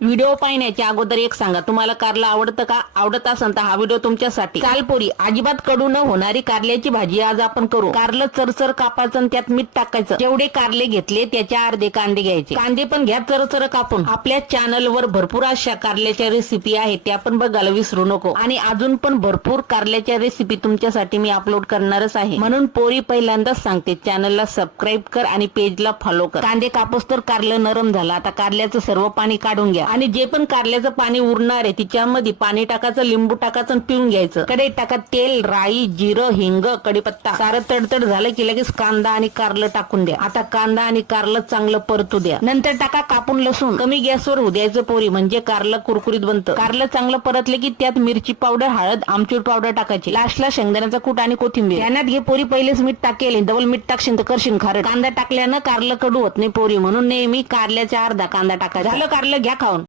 Video पाहण्याच्या अगोदर एक सांगा, तुम्हाला कारलं आवडतं का? आवडत असेल तर हा व्हिडिओ तुमच्यासाठी. कालपोरी अजिबात कडू न होणारी कारल्याची भाजी आज आपण करू. कारलं चरचर कापायचं आणि त्यात मीठ टाकायचं. जेवढे कारले घेतले त्याच्या अर्धे कांदे घ्यायचे. कांदे पण घ्या चरचर कापून. आपल्या चॅनलवर भरपूर अशा कारल्याच्या रेसिपी आहेत, त्या पण बघायला विसरू नको. आणि अजून पण भरपूर कारल्याच्या रेसिपी तुमच्यासाठी मी अपलोड करणारच आहे. म्हणून पोरी पहिल्यांदाच सांगते, चॅनलला सबस्क्राईब कर आणि पेजला फॉलो कर. कांदे कापूस तर कारलं नरम झालं. आता कारल्याचं सर्व पाणी काढून घ्या आणि जे पण कारल्याचं पाणी उरणार आहे तिच्यामध्ये पाणी टाकायचं, लिंबू टाकायचं आणि पिऊन घ्यायचं. कढईत टाका तेल, राई, जिरं, हिंग, कढीपत्ता. सारं तडतड झालं की लगेच कांदा आणि कारलं टाकून द्या. आता कांदा आणि कारलं चांगलं परतू द्या. नंतर टाका कापून लसूण. कमी गॅसवर होऊ द्यायचं पोरी, म्हणजे कारलं कुरकुरीत बनतं. कारलं चांगलं परतले की त्यात मिरची पावडर, हळद, आमचूर पावडर टाकायची. लास्टला शेंगदाण्याचा कूट आणि कोथिंबीर. ध्यानात घे पोरी, पहिलेच मीठ टाकेल, डबल मीठ टाकशील तर करशील खारट. कांदा टाकल्यानं कारलं कडू होत नाही पोरी, म्हणून नेहमी कारल्याचा अर्धा कांदा टाकायचा. झालं कारलं, घ्या खाऊन.